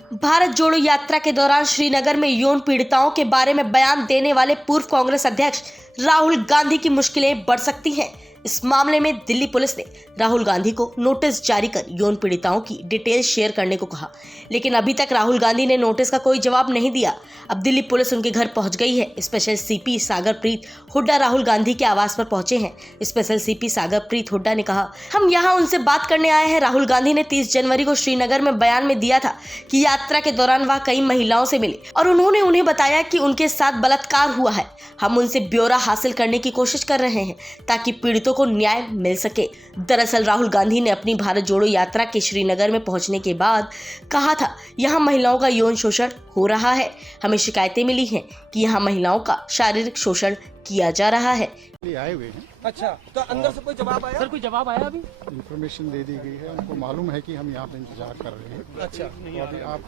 भारत जोड़ो यात्रा के दौरान श्रीनगर में यौन पीड़िताओं के बारे में बयान देने वाले पूर्व कांग्रेस अध्यक्ष राहुल गांधी की मुश्किलें बढ़ सकती हैं। इस मामले में दिल्ली पुलिस ने राहुल गांधी को नोटिस जारी कर यौन पीड़िताओं की डिटेल शेयर करने को कहा, लेकिन अभी तक राहुल गांधी ने नोटिस का कोई जवाब नहीं दिया। अब दिल्ली पुलिस उनके घर पहुंच गई है। स्पेशल सीपी सागरप्रीत हुड्डा राहुल गांधी के आवास पर पहुंचे हैं। स्पेशल सीपी सागरप्रीत हुड्डा ने कहा, हम यहाँ उनसे बात करने आए हैं। राहुल गांधी ने 30 जनवरी को श्रीनगर में बयान में दिया था कि यात्रा के दौरान वह कई महिलाओं से मिले और उन्होंने उन्हें बताया कि उनके साथ बलात्कार हुआ है। हम उनसे ब्यौरा हासिल करने की कोशिश कर रहे हैं ताकि पीड़ितों को न्याय मिल सके। दरअसल राहुल गांधी ने अपनी भारत जोड़ो यात्रा के श्रीनगर में पहुंचने के बाद कहा था, यहां महिलाओं का यौन शोषण हो रहा है। हमें शिकायतें मिली हैं कि यहां महिलाओं का शारीरिक शोषण किया जा रहा है। आए हुए हैं। अच्छा, तो अंदर से कोई जवाब आया? सर कोई जवाब आया अभी? इन्फॉर्मेशन दे दी गई है, उनको मालूम है कि हम यहाँ पे इंतजार कर रहे हैं। अच्छा, तो अभी आप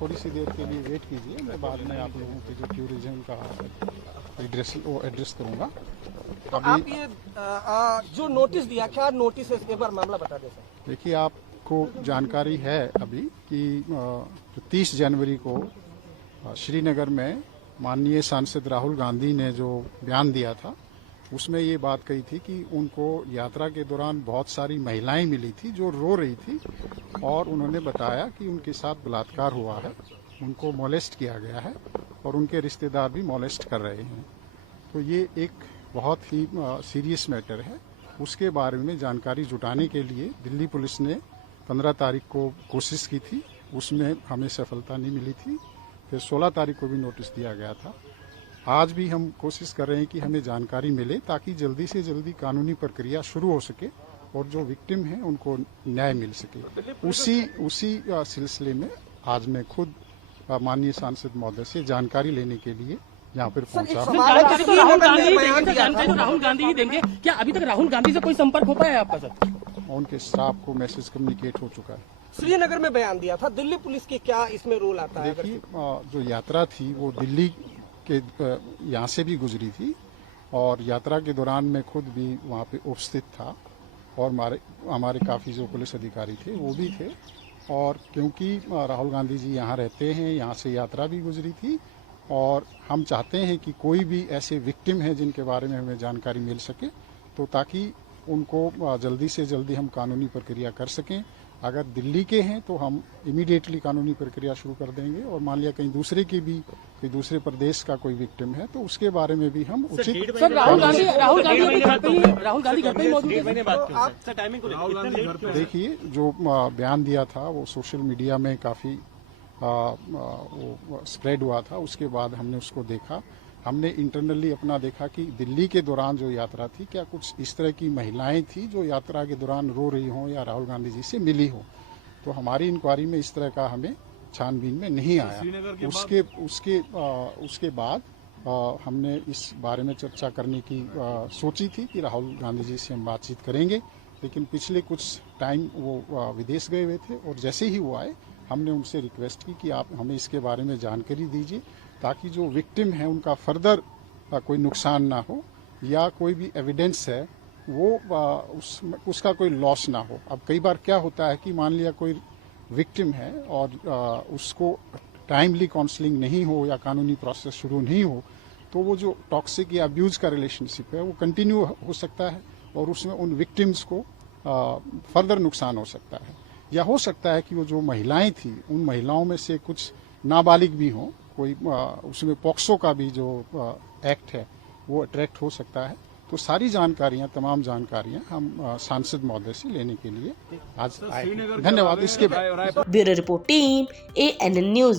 थोड़ी सी देर के लिए वेट कीजिए, मैं बाद में आप लोगों की जो क्यूरीज है उनका एड्रेस करूँगा। तो आप ये जो नोटिस दिया, क्या नोटिस है, एक बार मामला बता दें सर। देखिए, आपको जानकारी है अभी कि 30 जनवरी को श्रीनगर में माननीय सांसद राहुल गांधी ने जो बयान दिया था, उसमें ये बात कही थी कि उनको यात्रा के दौरान बहुत सारी महिलाएं मिली थी जो रो रही थी और उन्होंने बताया कि उनके साथ बलात्कार हुआ है, उनको मोलेस्ट किया गया है और उनके रिश्तेदार भी मोलेस्ट कर रहे हैं। तो ये एक बहुत ही सीरियस मैटर है। उसके बारे में जानकारी जुटाने के लिए दिल्ली पुलिस ने 15 तारीख को कोशिश की थी, उसमें हमें सफलता नहीं मिली थी। फिर 16 तारीख को भी नोटिस दिया गया था। आज भी हम कोशिश कर रहे हैं कि हमें जानकारी मिले ताकि जल्दी से जल्दी कानूनी प्रक्रिया शुरू हो सके और जो विक्टिम हैं उनको न्याय मिल सके। उसी सिलसिले में आज मैं खुद माननीय सांसद महोदय से जानकारी लेने के लिए यहाँ पर पहुँचा। राहुल गांधी ही देंगे क्या? अभी तक राहुल गांधी से कोई संपर्क हो पाया है आपका सर? उनके स्टाफ को मैसेज कम्युनिकेट हो चुका है। श्रीनगर में बयान दिया था, दिल्ली पुलिस की क्या इसमें रोल आता है? देखिए, जो यात्रा थी वो दिल्ली के यहाँ से भी गुजरी थी और यात्रा के दौरान मैं खुद भी वहाँ पे उपस्थित था और हमारे काफ़ी जो पुलिस अधिकारी थे वो भी थे। और क्योंकि राहुल गांधी जी यहाँ रहते हैं, यहाँ से यात्रा भी गुजरी थी और हम चाहते हैं कि कोई भी ऐसे विक्टिम हैं जिनके बारे में हमें जानकारी मिल सके, तो ताकि उनको जल्दी से जल्दी हम कानूनी प्रक्रिया कर सकें। अगर दिल्ली के हैं तो हम इमीडिएटली कानूनी प्रक्रिया शुरू कर देंगे और मान लिया कहीं दूसरे प्रदेश का कोई विक्टिम है तो उसके बारे में भी हम उचित। सर राहुल गांधी घर पे ही मौजूद है। देखिए, जो बयान दिया था वो सोशल मीडिया में काफ़ी स्प्रेड हुआ था। उसके बाद हमने उसको देखा, हमने इंटरनली अपना देखा कि दिल्ली के दौरान जो यात्रा थी, क्या कुछ इस तरह की महिलाएं थी जो यात्रा के दौरान रो रही हों या राहुल गांधी जी से मिली हो। तो हमारी इंक्वायरी में इस तरह का हमें छानबीन में नहीं आया। उसके बाद हमने इस बारे में चर्चा करने की सोची थी कि राहुल गांधी जी से हम बातचीत करेंगे, लेकिन पिछले कुछ टाइम वो विदेश गए हुए थे और जैसे ही वो आए हमने उनसे रिक्वेस्ट की कि आप हमें इसके बारे में जानकारी दीजिए ताकि जो विक्टिम है उनका फर्दर कोई नुकसान ना हो या कोई भी एविडेंस है वो उसका कोई लॉस ना हो। अब कई बार क्या होता है कि मान लिया कोई विक्टिम है और उसको टाइमली काउंसलिंग नहीं हो या कानूनी प्रोसेस शुरू नहीं हो तो वो जो टॉक्सिक या अब्यूज का रिलेशनशिप है वो कंटिन्यू हो सकता है और उसमें उन विक्टिम्स को फर्दर नुकसान हो सकता है। या हो सकता है कि वो जो महिलाएं थी उन महिलाओं में से कुछ नाबालिग भी हों, कोई उसमें पॉक्सो का भी जो एक्ट है वो अट्रैक्ट हो सकता है। तो सारी जानकारियां, तमाम जानकारियां हम सांसद महोदय से लेने के लिए आज आए। धन्यवाद। इसके bureau report team ANN news.